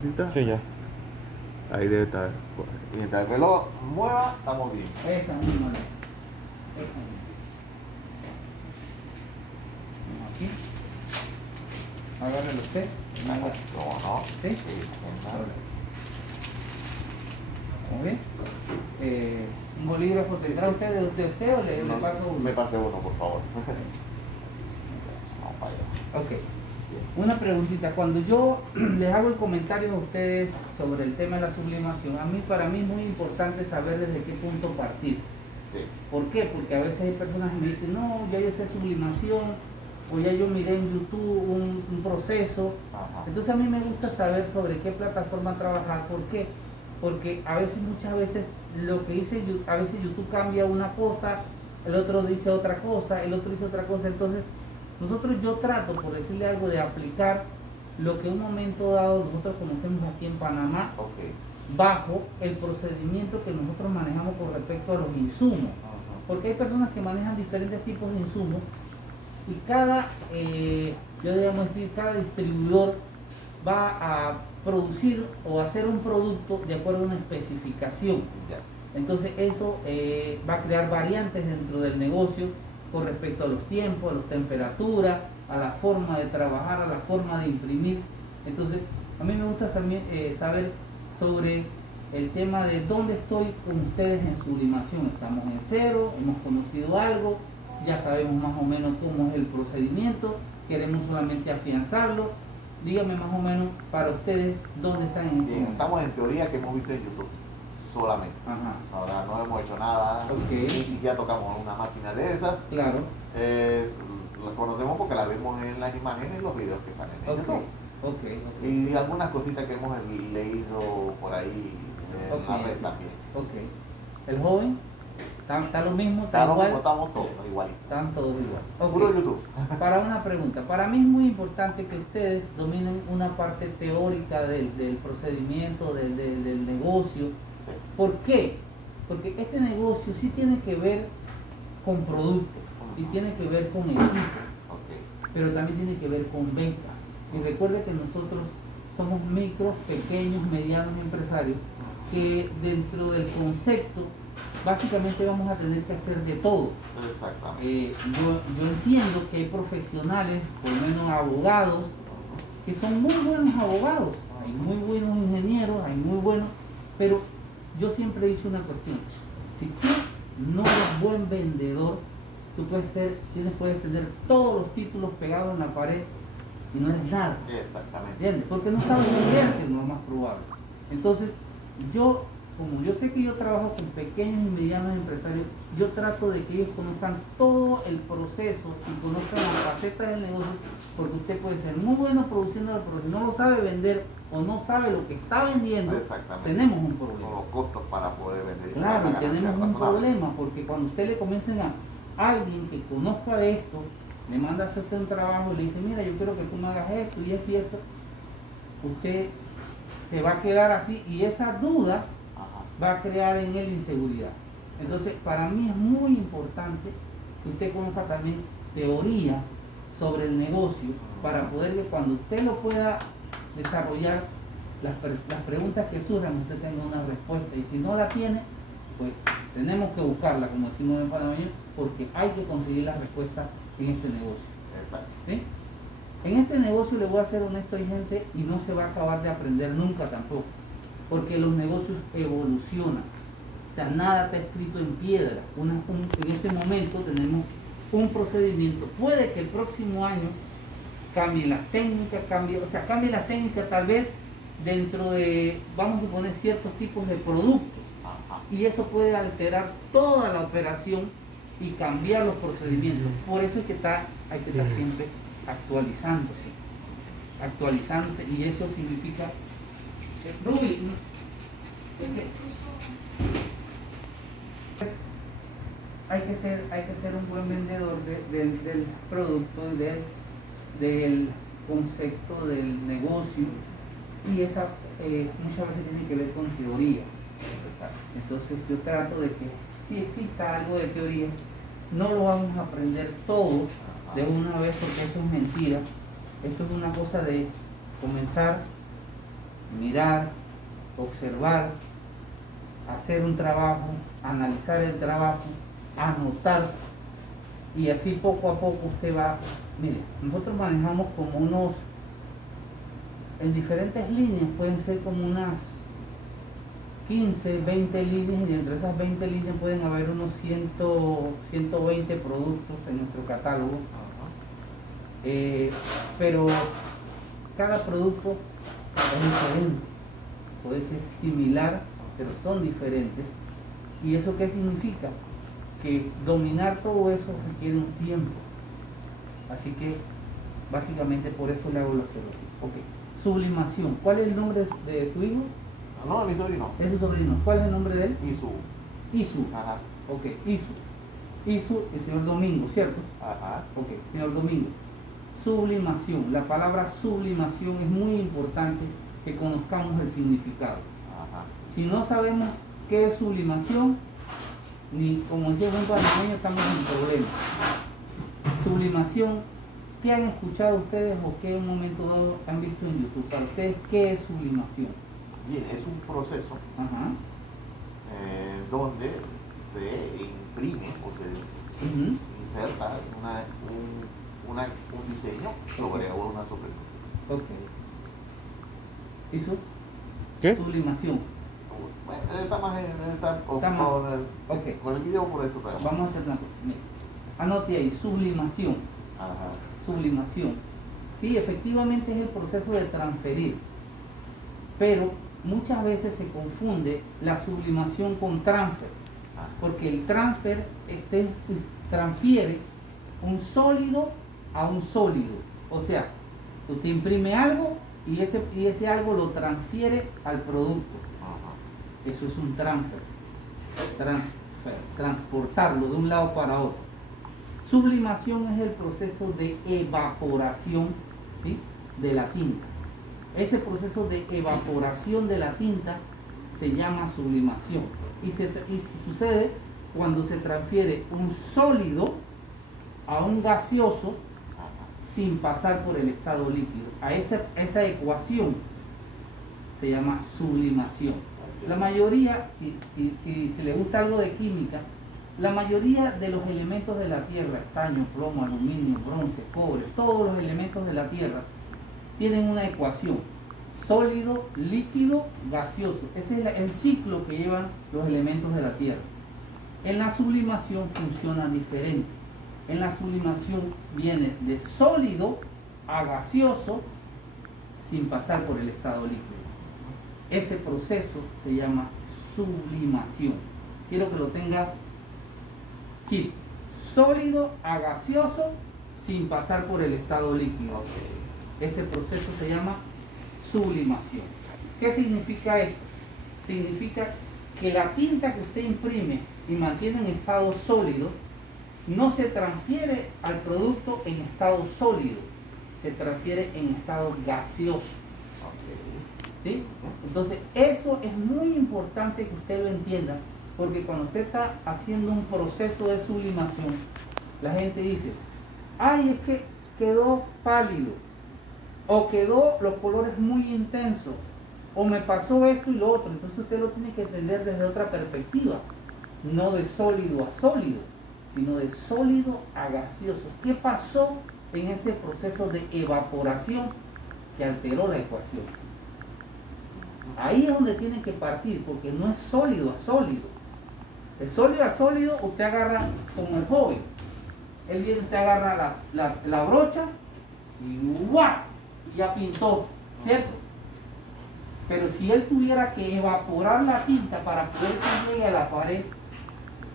¿Está? Sí, ya. Ahí debe estar. Mientras el reloj mueva, estamos bien. Esa misma. Esa misma. Aquí. Agárrelo usted. No, no. ¿Sí? ¿Cómo ve? ¿Un bolígrafo tendrá usted de usted o le paso uno? Me pase uno, por favor. Vamos para allá. Ok. Una preguntita. Cuando yo les hago el comentario a ustedes sobre el tema de la sublimación, para mí es muy importante saber desde qué punto partir. Sí. ¿Por qué? Porque a veces hay personas que me dicen, no, ya yo sé sublimación, o ya yo miré en YouTube un proceso. Ajá. Entonces a mí me gusta saber sobre qué plataforma trabajar. ¿Por qué? Porque muchas veces, lo que dice, a veces YouTube cambia una cosa, el otro dice otra cosa, el otro dice otra cosa. Entonces, yo trato, por decirle algo, de aplicar lo que en un momento dado nosotros conocemos aquí en Panamá, Ok. bajo el procedimiento que nosotros manejamos con respecto a los insumos. Ajá. Porque hay personas que manejan diferentes tipos de insumos y cada distribuidor va a producir o hacer un producto de acuerdo a una especificación. Ya. Entonces eso va a crear variantes dentro del negocio con respecto a los tiempos, a las temperaturas, a la forma de trabajar, a la forma de imprimir. Entonces a mí me gusta saber sobre el tema de dónde estoy con ustedes en sublimación. Estamos en cero, hemos conocido algo, ya sabemos más o menos cómo es el procedimiento, queremos solamente afianzarlo. Dígame más o menos para ustedes dónde están en Bien, estamos en teoría que hemos visto en YouTube solamente. Ajá. Ahora no hemos hecho nada, Ok. ni siquiera tocamos una máquina de esas. Claro. Las conocemos porque las vemos en las imágenes y los videos que salen en Ok. YouTube. Ok. Y algunas cositas que hemos leído por ahí en la red también. Ok. ¿El joven? ¿Está lo mismo? ¿Está Claro, igual? estamos todos igualitos. Están todos igual. Ok. Puro YouTube. Para una pregunta, para mí es muy importante que ustedes dominen una parte teórica del procedimiento, del negocio. Sí. ¿Por qué? Porque este negocio sí tiene que ver con productos y tiene que ver con equipo, Ok. pero también tiene que ver con ventas. Y recuerde que nosotros somos micros, pequeños, medianos empresarios que dentro del concepto básicamente vamos a tener que hacer de todo. Exactamente. Yo entiendo que hay profesionales, por lo menos abogados, que son muy buenos abogados, hay muy buenos ingenieros, hay muy buenos, pero yo siempre he dicho una cuestión: si tú no eres buen vendedor, tú puedes tener todos los títulos pegados en la pared y no eres nada. Exactamente. ¿Entiendes? Porque no sabes vender, que es lo más probable. Entonces, como yo sé que yo trabajo con pequeños y medianos empresarios, yo trato de que ellos conozcan todo el proceso y conozcan las facetas del negocio, porque usted puede ser muy bueno produciendo, pero si no lo sabe vender o no sabe lo que está vendiendo, tenemos un problema. Con los costos para poder vender. Claro, y tenemos un problema, porque cuando usted le comiencen a alguien que conozca de esto, le manda a hacer un trabajo y le dice, mira, yo quiero que tú me hagas esto y esto y esto, usted se va a quedar así y esa duda va a crear en él inseguridad. Entonces, para mí es muy importante que usted conozca también teoría sobre el negocio para poder que cuando usted lo pueda desarrollar, las preguntas que surjan, usted tenga una respuesta. Y si no la tiene, pues tenemos que buscarla, como decimos en Panamá, porque hay que conseguir la respuesta en este negocio. Exacto. ¿Sí? En este negocio le voy a ser honesto, hay gente, y no se va a acabar de aprender nunca tampoco, porque los negocios evolucionan. O sea, nada está escrito en piedra. En este momento tenemos un procedimiento. Puede que el próximo año cambie las técnicas, cambie las técnicas tal vez dentro de, vamos a suponer, ciertos tipos de productos. Y eso puede alterar toda la operación y cambiar los procedimientos. Por eso es que hay que estar siempre actualizándose, y eso significa Ruby, hay que ser un buen vendedor del producto, del concepto del negocio, y esa muchas veces tiene que ver con teoría. Entonces yo trato de que si exista algo de teoría, no lo vamos a aprender todo de una vez, porque eso es mentira. Esto es una cosa de comenzar mirar, observar, hacer un trabajo, analizar el trabajo, anotar, y así poco a poco usted va. Mire, nosotros manejamos como unos, en diferentes líneas pueden ser como unas 15, 20 líneas, y entre esas 20 líneas pueden haber unos 100, 120 productos en nuestro catálogo. Pero cada producto es diferente, puede ser similar, pero son diferentes. ¿Y eso qué significa? Que dominar todo eso requiere un tiempo. Así que básicamente por eso le hago la observación. Ok, sublimación. ¿Cuál es el nombre de su hijo? No, mi sobrino. Es su sobrino. ¿Cuál es el nombre de él? Isu. Isu. Ajá. Ok, Isu. Isu, el señor Domingo, ¿cierto? Ajá. Ok, señor Domingo. Sublimación. La palabra sublimación es muy importante que conozcamos el significado. Ajá. Si no sabemos qué es sublimación, ni como decía un panameño, estamos en problemas. Sublimación, ¿qué han escuchado ustedes o qué en un momento dado han visto en YouTube? Para ustedes, ¿qué es sublimación? Bien, es un proceso Ajá. donde se imprime o se Ujú. inserta un diseño sobre una superficie. Ok. ¿Eso? ¿Qué? Sublimación. Bueno, él está más Está más- ok. con el video por eso. Pero. Vamos a hacer una cosa. Mire. Anote ahí, sublimación. Ajá. Sublimación. Sí, efectivamente es el proceso de transferir. Pero muchas veces se confunde la sublimación con transfer. Porque el transfer transfiere un sólido a un sólido. O sea, usted imprime algo y ese algo lo transfiere al producto. Ajá. Eso es un transfer. Transportarlo de un lado para otro. Sublimación es el proceso de evaporación, ¿sí?, de la tinta. Ese proceso de evaporación de la tinta se llama sublimación. Y sucede cuando se transfiere un sólido a un gaseoso sin pasar por el estado líquido. A esa ecuación se llama sublimación. La mayoría, si le gusta algo de química, la mayoría de los elementos de la Tierra, estaño, plomo, aluminio, bronce, cobre, todos los elementos de la Tierra tienen una ecuación: sólido, líquido, gaseoso. Ese es el ciclo que llevan los elementos de la Tierra. En la sublimación funciona diferente. En la sublimación viene de sólido a gaseoso sin pasar por el estado líquido. Ese proceso se llama sublimación. Quiero que lo tenga chip. Sólido a gaseoso sin pasar por el estado líquido. Ese proceso se llama sublimación. ¿Qué significa esto? Significa que la tinta que usted imprime y mantiene en estado sólido no se transfiere al producto en estado sólido, se transfiere en estado gaseoso. ¿Sí? Entonces eso es muy importante que usted lo entienda, porque cuando usted está haciendo un proceso de sublimación, la gente dice: ay, es que quedó pálido, o quedó los colores muy intensos, o me pasó esto y lo otro. Entonces usted lo tiene que entender desde otra perspectiva, no de sólido a sólido, sino de sólido a gaseoso. ¿Qué pasó en ese proceso de evaporación que alteró la ecuación? Ahí es donde tiene que partir, porque no es sólido a sólido. El sólido a sólido usted agarra como el joven. Él viene, usted agarra la brocha y ¡guau!, y ya pintó, ¿cierto? Pero si él tuviera que evaporar la tinta para poder que llegue a la pared,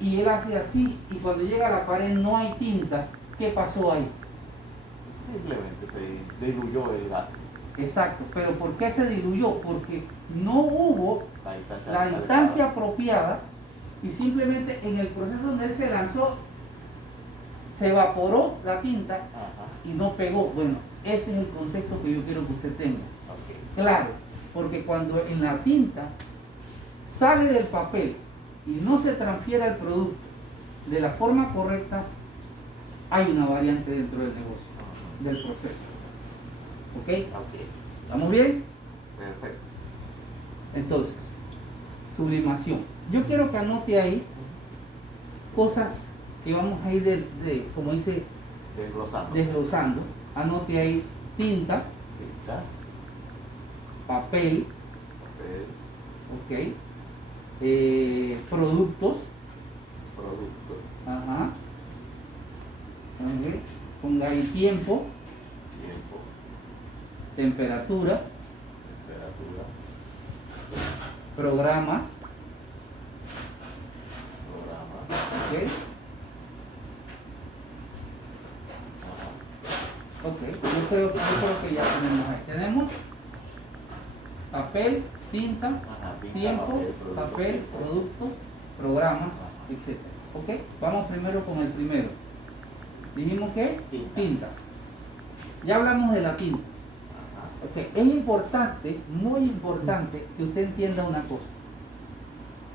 y él hace así, y cuando llega a la pared no hay tinta, ¿qué pasó ahí? Simplemente se diluyó el gas. Exacto, pero ¿por qué se diluyó? Porque no hubo la distancia apropiada, y simplemente en el proceso donde él se lanzó, se evaporó la tinta. Ajá. Y no pegó. Bueno, ese es el concepto que yo quiero que usted tenga. Claro, porque cuando en la tinta sale del papel y no se transfiere al producto de la forma correcta, hay una variante dentro del negocio, del proceso. ¿Ok? Ok. ¿Estamos bien? Perfecto. Entonces, sublimación. Yo quiero que anote ahí cosas que vamos a ir como dice, desglosando. Anote ahí tinta, papel, ok, productos, ajá, ok. Ponga ahí tiempo, temperatura, programas, ok. Ok, yo creo que ya tenemos ahí. Tenemos papel, tinta, tiempo, papel, producto, programa, etc. Ok, vamos primero con el primero. Dijimos que tinta. Ya hablamos de la tinta. Okay. Es importante, muy importante, que usted entienda una cosa.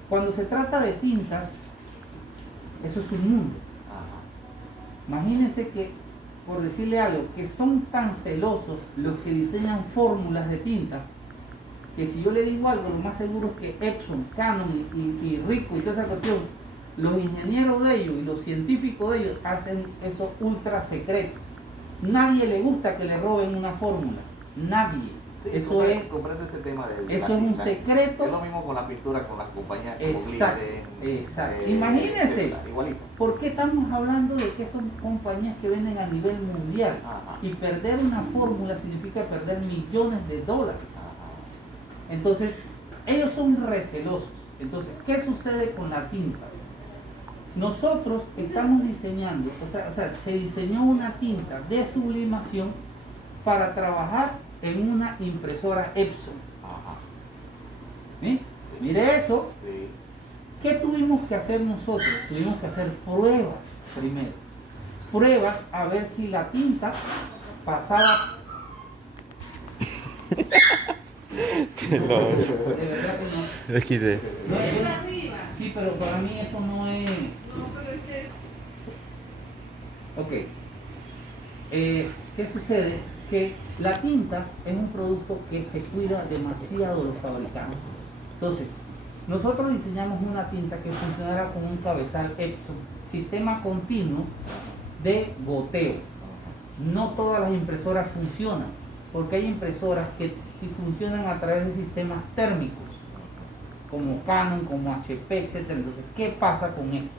Cuando se trata de tintas, eso es un mundo. Imagínense que, por decirle algo, que son tan celosos los que diseñan fórmulas de tinta, que si yo le digo algo, lo más seguro es que Epson, Canon y Ricoh y toda esa cuestión, los ingenieros de ellos y los científicos de ellos hacen eso ultra secreto. Nadie le gusta que le roben una fórmula. Nadie. Sí, eso es, comprende ese tema de eso es un secreto. Es lo mismo con la pintura, con las compañías como Exacto, Gliden, exacto. Imagínense, igualito. ¿Por qué estamos hablando de que son compañías que venden a nivel mundial? Ajá. Y perder una fórmula significa perder millones de dólares. Ajá. Entonces, ellos son recelosos. Entonces, ¿qué sucede con la tinta? Nosotros estamos diseñando, o sea, se diseñó una tinta de sublimación para trabajar en una impresora Epson. Ajá. ¿Sí? Mire eso. Sí. ¿Qué tuvimos que hacer nosotros? Tuvimos que hacer pruebas primero. Pruebas a ver si la tinta pasaba. Que no. De verdad que no. Aquí de. Sí, pero para mí eso no es. Ok. ¿Qué sucede? Que la tinta es un producto que se cuida demasiado los fabricantes. Entonces, nosotros diseñamos una tinta que funcionara con un cabezal Epson, sistema continuo de goteo. No todas las impresoras funcionan, porque hay impresoras que funcionan a través de sistemas térmicos, como Canon, como HP, etc. Entonces, ¿qué pasa con esto?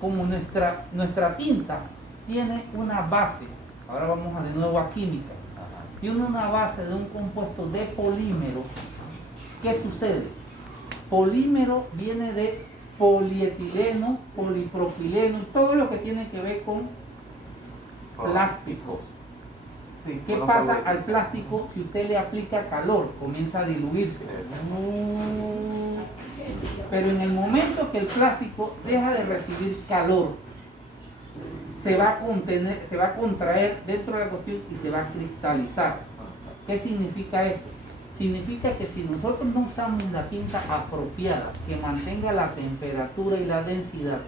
Como nuestra tinta tiene una base, ahora vamos de nuevo a química, tiene una base de un compuesto de polímero. ¿Qué sucede? Polímero viene de polietileno, polipropileno, y todo lo que tiene que ver con plásticos. Sí, ¿Qué pasa al plástico si usted le aplica calor? Comienza a diluirse. Pero en el momento que el plástico deja de recibir calor, se va a contraer dentro de la cuestión y se va a cristalizar. ¿Qué significa esto? Significa que si nosotros no usamos la tinta apropiada, que mantenga la temperatura y la densidad,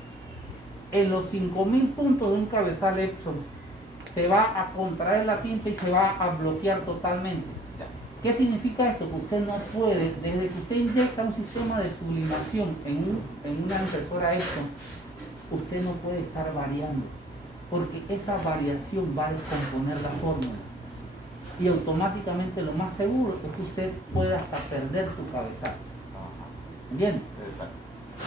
en los 5000 puntos de un cabezal Epson, se va a contraer la tinta y se va a bloquear totalmente. ¿Qué significa esto? Que usted no puede, desde que usted inyecta un sistema de sublimación en una impresora Epson, usted no puede estar variando, porque esa variación va a descomponer la fórmula. Y automáticamente lo más seguro es que usted pueda hasta perder su cabezal. ¿Entienden?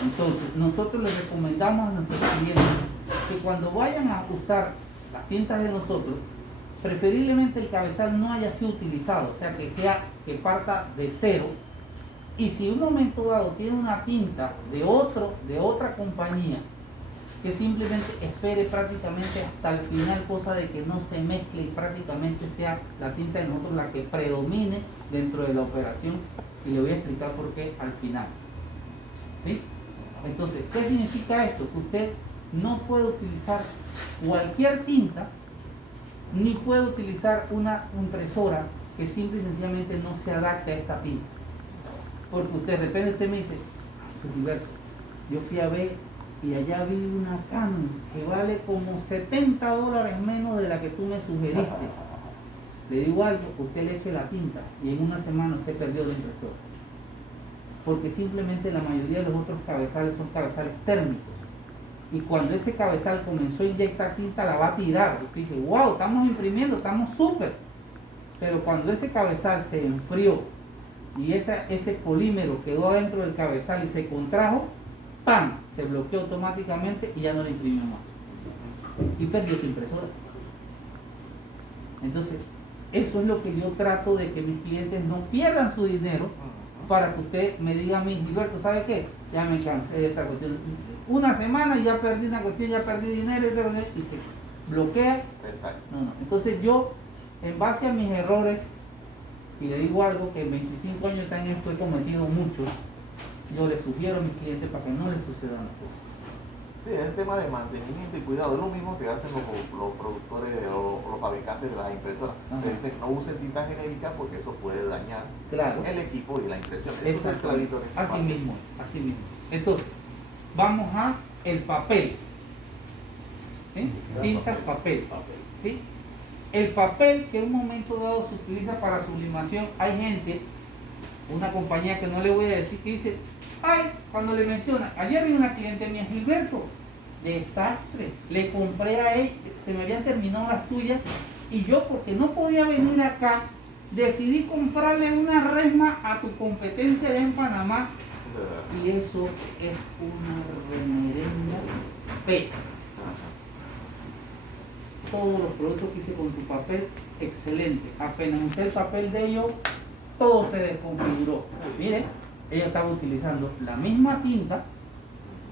Entonces, nosotros les recomendamos a nuestros clientes que cuando vayan a usar las tintas de nosotros, preferiblemente el cabezal no haya sido utilizado, o sea, que parta de cero. Y si en un momento dado tiene una tinta de otra compañía, que simplemente espere prácticamente hasta el final, cosa de que no se mezcle y prácticamente sea la tinta de nosotros la que predomine dentro de la operación, y le voy a explicar por qué al final. ¿Sí? Entonces, ¿qué significa esto? Que usted no puede utilizar cualquier tinta, ni puede utilizar una impresora que simple y sencillamente no se adapte a esta tinta. Porque usted, de repente usted me dice, Gilberto, yo fui a ver y allá vi una Canon que vale como $70 menos de la que tú me sugeriste. Le digo algo, usted le eche la tinta y en una semana usted perdió la impresora. porque simplemente la mayoría de los otros cabezales son cabezales térmicos. Y cuando ese cabezal comenzó a inyectar tinta, la va a tirar. Usted dice, wow, estamos imprimiendo, estamos súper. Pero cuando ese cabezal se enfrió y ese polímero quedó adentro del cabezal y se contrajo, ¡pam!, se bloqueó automáticamente y ya no le imprimió más. Y perdió su impresora. Entonces, eso es lo que yo trato de que mis clientes no pierdan su dinero, para que usted me diga a mí, Gilberto, ¿sabe qué? Ya me cansé de esta cuestión. Una semana y ya perdí una cuestión, ya perdí dinero y se bloquea. Exacto. No. Entonces yo, en base a mis errores, y le digo algo que en 25 años en esto he cometido muchos, yo le sugiero a mis clientes para que no les sucedan las cosas. Sí, es el tema de mantenimiento y cuidado. Es lo mismo que hacen los productores o los fabricantes de las impresoras. Que dicen no usen tinta genérica porque eso puede dañar el equipo y la impresión. Eso es clarito en esa así parte. mismo es, así mismo. Entonces, vamos a el papel. ¿Sí? Tintas, papel. ¿Sí? El papel que en un momento dado se utiliza para sublimación, hay gente, una compañía que no le voy a decir, que dice, ay, cuando le menciona, ayer vi una cliente mía, Gilberto, desastre, le compré a él, se me habían terminado las tuyas, y yo, porque no podía venir acá, decidí comprarle una resma a tu competencia allá en Panamá, y eso es una remerenda fea. Todos los productos que hice con tu papel, excelente. Apenas usé el papel de ellos, todo se desconfiguró. Miren, ella estaba utilizando la misma tinta,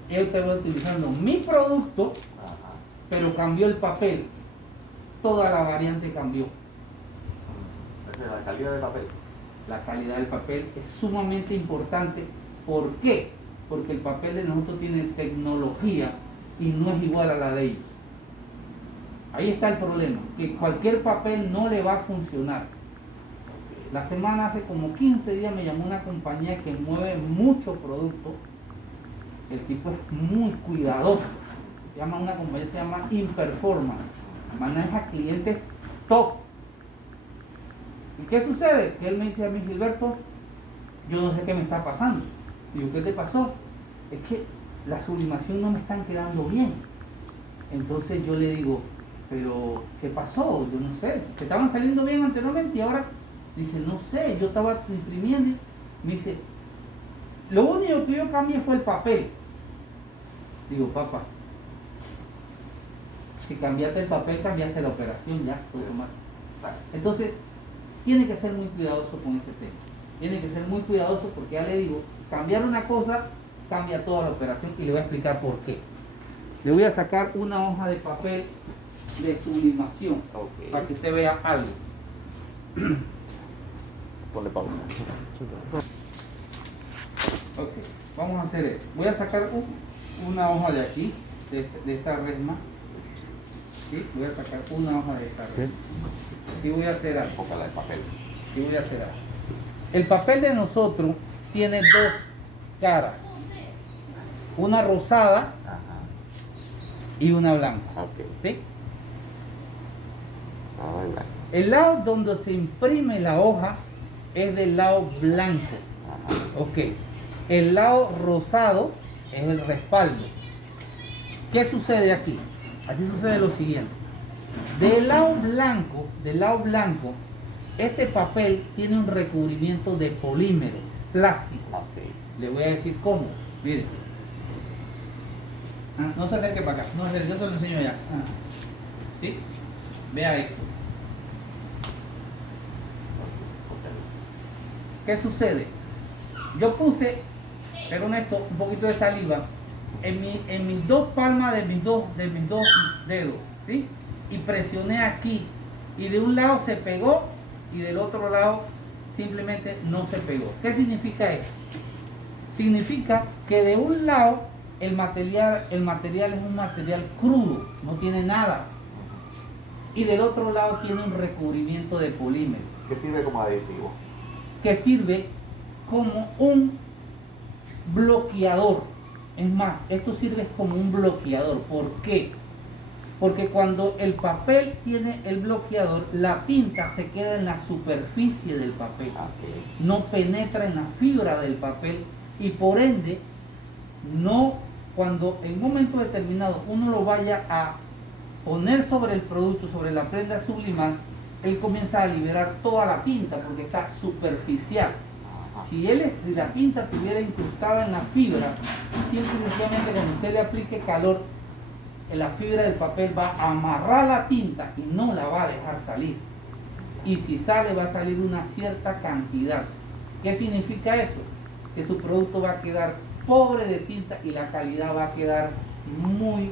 ella estaba utilizando mi producto, pero cambió el papel. Toda la variante cambió. La calidad del papel. La calidad del papel es sumamente importante. ¿Por qué? Porque el papel de nosotros tiene tecnología y no es igual a la de ellos. Ahí está el problema, que cualquier papel no le va a funcionar. La semana, hace como 15 días, me llamó una compañía que mueve mucho producto. El tipo es muy cuidadoso. Una compañía que se llama Imperformance. Maneja clientes top. ¿Y qué sucede? Que él me dice a mí, Gilberto, yo no sé qué me está pasando. Digo, ¿qué te pasó? Es que la sublimación no me están quedando bien. Entonces yo le digo, pero ¿qué pasó? Yo no sé, que estaban saliendo bien anteriormente y ahora, dice, no sé, yo estaba imprimiendo. Me dice, lo único que yo cambié fue el papel. Digo, papá, si cambiaste el papel, cambiaste la operación, ya, todo mal. Entonces, tiene que ser muy cuidadoso con ese tema. Tiene que ser muy cuidadoso porque ya le digo, cambiar una cosa cambia toda la operación y le voy a explicar por qué. Le voy a sacar una hoja de papel de sublimación, para que usted vea algo. Ponle pausa. Ok, vamos a hacer esto. Voy a sacar una hoja de aquí, de esta resma. ¿Sí? Voy a sacar una hoja de esta resma. Y voy a hacer algo. Póngala de papel. Y voy a hacer algo. El papel de nosotros tiene dos caras. Una rosada y una blanca. ¿Sí? El lado donde se imprime la hoja es del lado blanco. Ok. El lado rosado es el respaldo. ¿Qué sucede aquí? Aquí sucede lo siguiente. Del lado blanco, este papel tiene un recubrimiento de polímero, plástico. Le voy a decir cómo. Miren. No se acerque para acá. No se acerque, yo se lo enseño ya. ¿Sí? Vea esto. ¿Qué sucede? Yo puse, pero honesto, un poquito de saliva en mis dos palmas de mis dos dedos, ¿sí? Y presioné aquí, y de un lado se pegó y del otro lado simplemente no se pegó. ¿Qué significa eso? Significa que de un lado el material es un material crudo, no tiene nada, y del otro lado tiene un recubrimiento de polímero Que sirve como adhesivo. que sirve como un bloqueador. Es más, esto sirve como un bloqueador. ¿Por qué? Porque cuando el papel tiene el bloqueador, la tinta se queda en la superficie del papel, no penetra en la fibra del papel Y por ende, no, cuando en un momento determinado uno lo vaya a poner sobre el producto, sobre la prenda a sublimar, él comienza a liberar toda la tinta porque está superficial. Si la tinta estuviera incrustada en la fibra, simple y sencillamente cuando usted le aplique calor, la fibra del papel va a amarrar la tinta y no la va a dejar salir. Y si sale, va a salir una cierta cantidad. ¿Qué significa eso? Que su producto va a quedar pobre de tinta y la calidad va a quedar muy,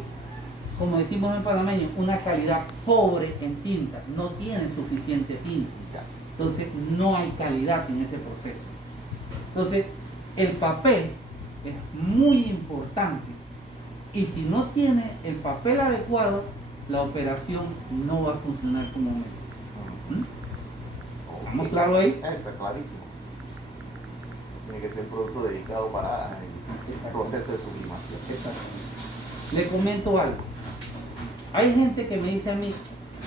como decimos en panameño, una calidad pobre en tinta. No tiene suficiente tinta. Entonces no hay calidad en ese proceso. Entonces el papel es muy importante. Y si no tiene el papel adecuado, la operación no va a funcionar como merece. ¿Estamos claros ahí? Está clarísimo. Tiene que ser un producto dedicado para el proceso de sublimación. Exactamente. Le comento algo. Hay gente que me dice a mí,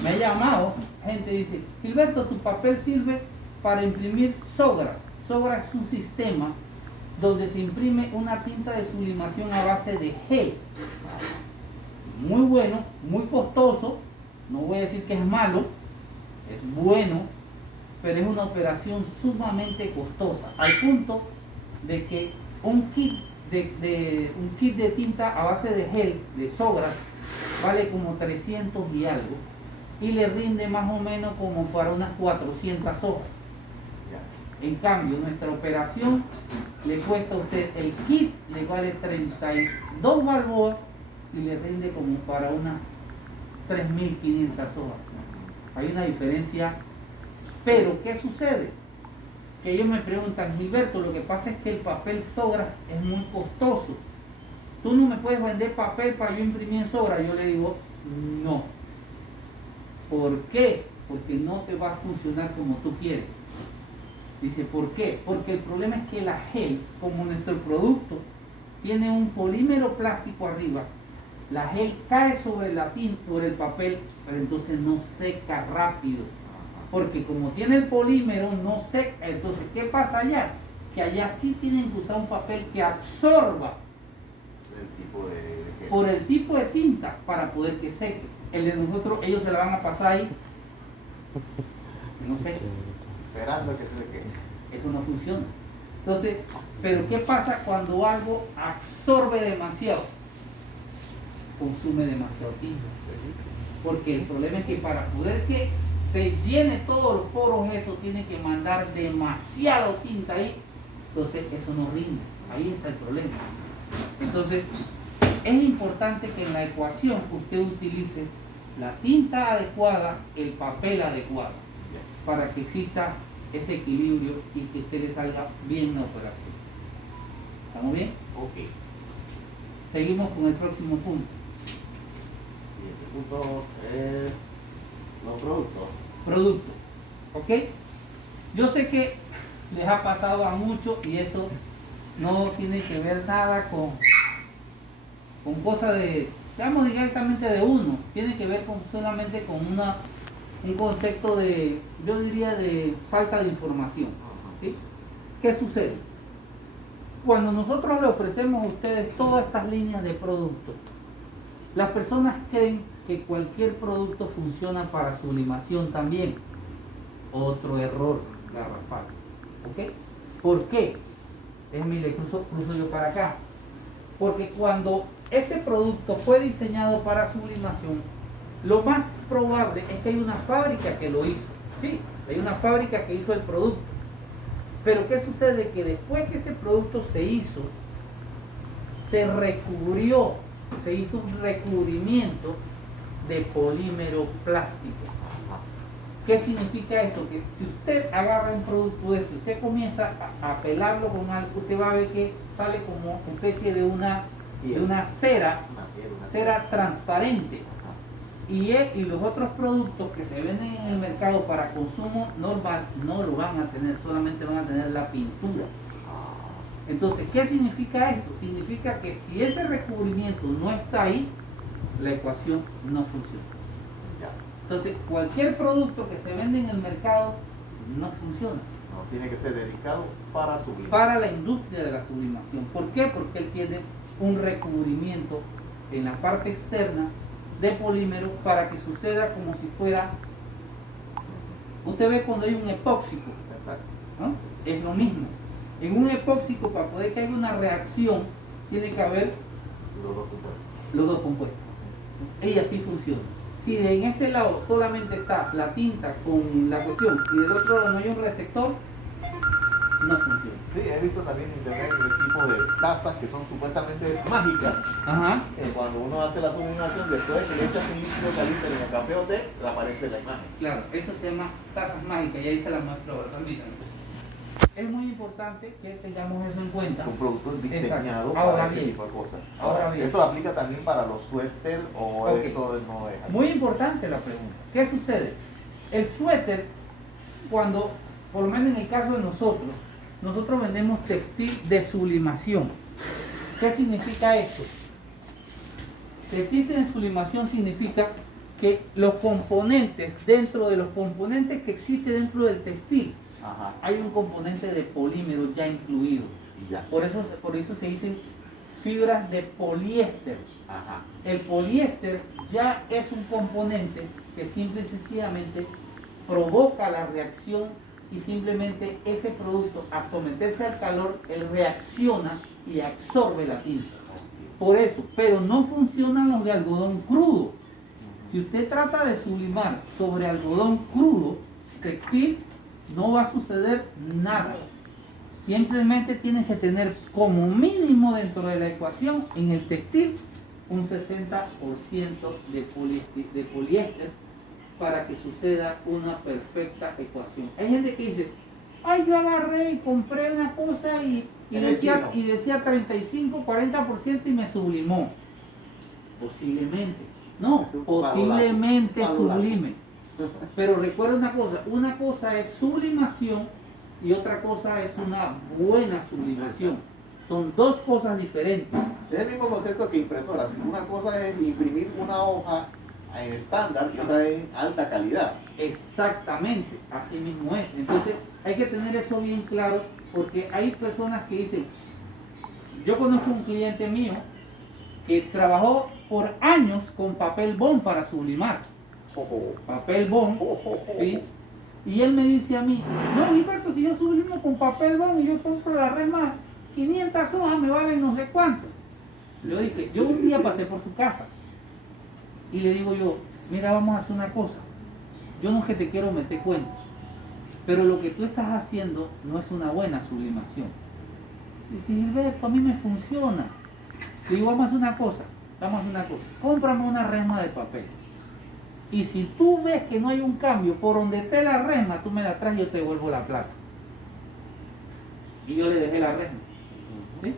me ha llamado, gente dice, Gilberto, tu papel sirve para imprimir Sogras. Sogras es un sistema donde se imprime una tinta de sublimación a base de gel. Muy bueno, muy costoso, no voy a decir que es malo, es bueno, pero es una operación sumamente costosa, al punto de que un kit de tinta a base de gel, de Sogras, vale como 300 y algo, y le rinde más o menos como para unas 400 hojas. En cambio, nuestra operación le cuesta a usted, el kit le vale 32 balboas y le rinde como para unas 3.500 hojas. Hay una diferencia. Pero, ¿qué sucede? Que ellos me preguntan, Gilberto, lo que pasa es que el papel Sogras es muy costoso. Tú no me puedes vender papel para yo imprimir en Sogras. Yo le digo, no. ¿Por qué? Porque no te va a funcionar como tú quieres. Dice, ¿por qué? Porque el problema es que la gel, como nuestro producto, tiene un polímero plástico arriba. La gel cae sobre la tinta, sobre el papel, pero entonces no seca rápido. Porque como tiene el polímero, no seca. Entonces, ¿qué pasa allá? Que allá sí tienen que usar un papel que absorba por el tipo de tinta para poder que seque. El de nosotros, ellos se la van a pasar ahí. No sé. Esperando que se seque. Eso no funciona. Entonces, pero ¿qué pasa cuando algo absorbe demasiado? Consume demasiado tinta. Porque el problema es que para poder que se llene todos los poros, eso tiene que mandar demasiado tinta ahí. Entonces, eso no rinde. Ahí está el problema. Entonces, es importante que en la ecuación usted utilice la tinta adecuada, el papel adecuado, para que exista ese equilibrio y que a usted le salga bien la operación. ¿Estamos bien? Ok. Seguimos con el próximo punto. Siguiente punto es los productos. Producto. ¿Ok? Yo sé que les ha pasado a muchos y eso no tiene que ver nada con cosas de, digamos, directamente de uno. Tiene que ver solamente con un concepto de, yo diría, de falta de información. ¿Sí? ¿Qué sucede? Cuando nosotros le ofrecemos a ustedes todas estas líneas de productos, las personas creen que cualquier producto funciona para sublimación también. Otro error garrafal. ¿Ok? ¿Por qué? Déjenme le cruzo yo para acá. Porque cuando ese producto fue diseñado para sublimación, lo más probable es que hay una fábrica que lo hizo. Sí, hay una fábrica que hizo el producto. Pero ¿qué sucede? Que después que este producto se hizo, se recubrió, se hizo un recubrimiento de polímero plástico. ¿Qué significa esto? Que si usted agarra un producto de este, usted comienza a pelarlo con algo, usted va a ver que sale como una especie de una cera transparente. Y los otros productos que se venden en el mercado para consumo normal no lo van a tener, solamente van a tener la pintura. Entonces, ¿qué significa esto? Significa que si ese recubrimiento no está ahí, la ecuación no funciona. Entonces, cualquier producto que se vende en el mercado no funciona. no, tiene que ser dedicado para sublimar. Para la industria de la sublimación. ¿Por qué? Porque él tiene un recubrimiento en la parte externa de polímero para que suceda como si fuera. Usted ve cuando hay un epóxico, Exacto. ¿no? Es lo mismo. En un epóxico, para poder que haya una reacción, tiene que haber Los dos compuestos. los dos compuestos. Y así funciona. Si en este lado solamente está la tinta con la cuestión y del otro lado no hay un receptor, no funciona. Sí, he visto también en internet el tipo de tazas que son supuestamente mágicas. Ajá. Cuando uno hace la sublimación, después que le echas un líquido caliente en el café o té, le aparece la imagen. Claro, eso se llama tazas mágicas y ahí se las muestro ahora. Permítanme. Es muy importante que tengamos eso en cuenta. Un producto diseñado Exacto. para Ahora ese bien. tipo de cosas. Ahora bien. ¿Eso aplica también para los suéter o Ok. eso no es así? Muy importante la pregunta. ¿Qué sucede? El suéter, cuando, por lo menos en el caso de nosotros vendemos textil de sublimación. ¿Qué significa esto? Textil de sublimación significa que los componentes, dentro de los componentes que existen dentro del textil, Ajá. hay un componente de polímero ya incluido. Y ya. Por eso se dicen fibras de poliéster. Ajá. El poliéster ya es un componente que simple y sencillamente provoca la reacción y simplemente ese producto, a someterse al calor, él reacciona y absorbe la tinta. Por eso, pero no funcionan los de algodón crudo. Si usted trata de sublimar sobre algodón crudo, textil, no va a suceder nada. Simplemente tienes que tener como mínimo dentro de la ecuación en el textil un 60% de poliéster para que suceda una perfecta ecuación. Hay gente que dice, ay, yo agarré y compré una cosa y decía 35, 40% y me sublimó. Posiblemente. No, Es un posiblemente valulazo. sublime. Pero recuerda una cosa es sublimación y otra cosa es una buena sublimación. Son dos cosas diferentes. Es el mismo concepto que impresoras. Una cosa es imprimir una hoja en estándar y otra es alta calidad. Exactamente, así mismo es. Entonces hay que tener eso bien claro porque hay personas que dicen, yo conozco un cliente mío que trabajó por años con papel bond para sublimar. Papel bond, ¿sí? Y él me dice a mí, no, Gilberto, si yo sublimo con papel bond y yo compro la rema 500 hojas, me valen no sé cuánto. Le dije, yo un día pasé por su casa y le digo yo, mira, vamos a hacer una cosa. Yo no es que te quiero meter cuentos, pero lo que tú estás haciendo no es una buena sublimación. Y dice, Gilberto, a mí me funciona. Le digo, vamos a hacer una cosa, cómprame una resma de papel. Y si tú ves que no hay un cambio, por donde esté la resma, tú me la traes y yo te devuelvo la plata. Y yo le dejé la resma. ¿Sí?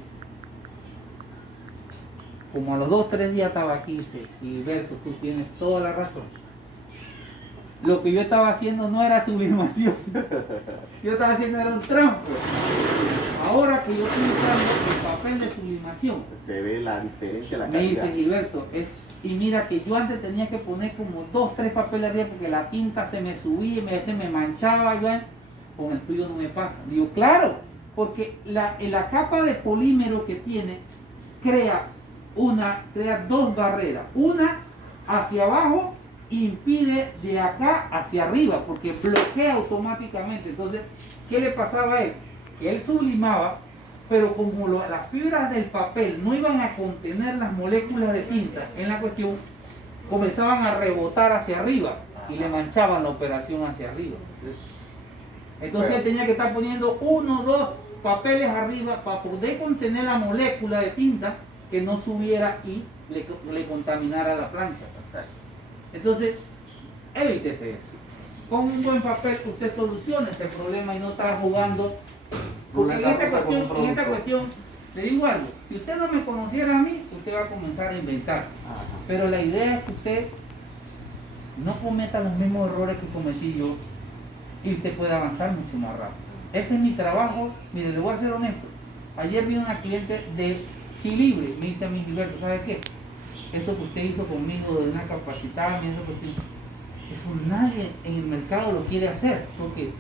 Como a los 2 o 3 días estaba aquí y dice, Gilberto, tú tienes toda la razón. Lo que yo estaba haciendo no era sublimación. Yo estaba haciendo era un trampo. Ahora que yo estoy usando el papel de sublimación, Se ve la diferencia, la me calidad. dice Gilberto, y mira que yo antes tenía que poner como 2 o 3 papeles arriba porque la tinta se me subía y a veces me manchaba, con el tuyo no me pasa. Digo, claro, porque la capa de polímero que tiene crea 2 barreras. Una hacia abajo impide de acá hacia arriba porque bloquea automáticamente. Entonces, ¿qué le pasaba a él? Él sublimaba, pero como las fibras del papel no iban a contener las moléculas de tinta en la cuestión, comenzaban a rebotar hacia arriba y le manchaban la operación hacia arriba. Entonces él tenía que estar poniendo 1 o 2 papeles arriba para poder contener la molécula de tinta que no subiera y le contaminara la plancha. Entonces, evítese eso. Con un buen papel usted soluciona ese problema y no está jugando. Porque en esta cuestión, le digo algo, si usted no me conociera a mí, usted va a comenzar a inventar. Ajá. Pero la idea es que usted no cometa los mismos errores que cometí yo y usted puede avanzar mucho más rápido. Ese es mi trabajo. Mire, le voy a ser honesto. Ayer vi una cliente de Chilibre, me dice a mí, Gilberto, ¿sabe qué? Eso que usted hizo conmigo de una capacitada, eso nadie en el mercado lo quiere hacer, porque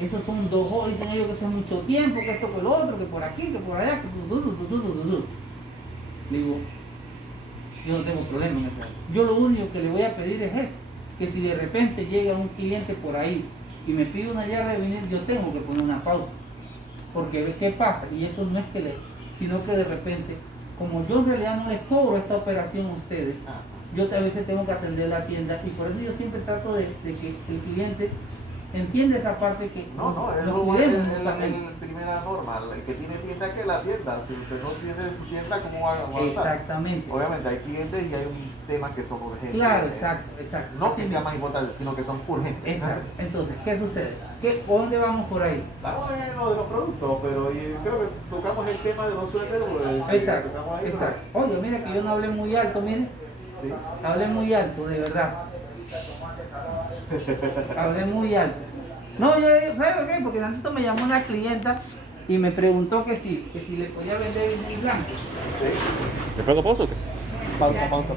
Esos son 2 horas, dicen ellos que eso es mucho tiempo, que esto, que lo otro, que por aquí, que por allá, que tu. Le digo, yo no tengo problema en eso. Yo lo único que le voy a pedir es esto, que si de repente llega un cliente por ahí y me pide una llave de vinil, yo tengo que poner una pausa. Porque ¿qué pasa? Y eso no es que le, sino que de repente, como yo en realidad no les cobro esta operación a ustedes, yo a veces tengo que atender la tienda y por eso yo siempre trato de que el cliente entienda esa parte que No, es nos la cuidemos mutuamente. primera norma. El que tiene tienda, que la atienda. Si usted no tiene su tienda, ¿cómo va a avanzar? Exactamente. Obviamente hay clientes y hay un tema que son urgentes. Claro, exacto. No Así que sea mismo. más importante, sino que son urgentes. Exacto. Entonces, ¿qué sucede? ¿Dónde vamos por ahí? Estamos en lo de los productos, pero creo que tocamos el tema de los suéteres. Exacto, Tocamos ahí, exacto. Oye, mira que yo no hablé muy alto, mire. Sí. Hablé muy alto, de verdad. Hablé muy alto. No, yo le digo, ¿sabes qué? Porque antes me llamó una clienta y me preguntó que si le podía vender un blanco. Sí. ¿Te pego pausa o qué? Pausa, pausa.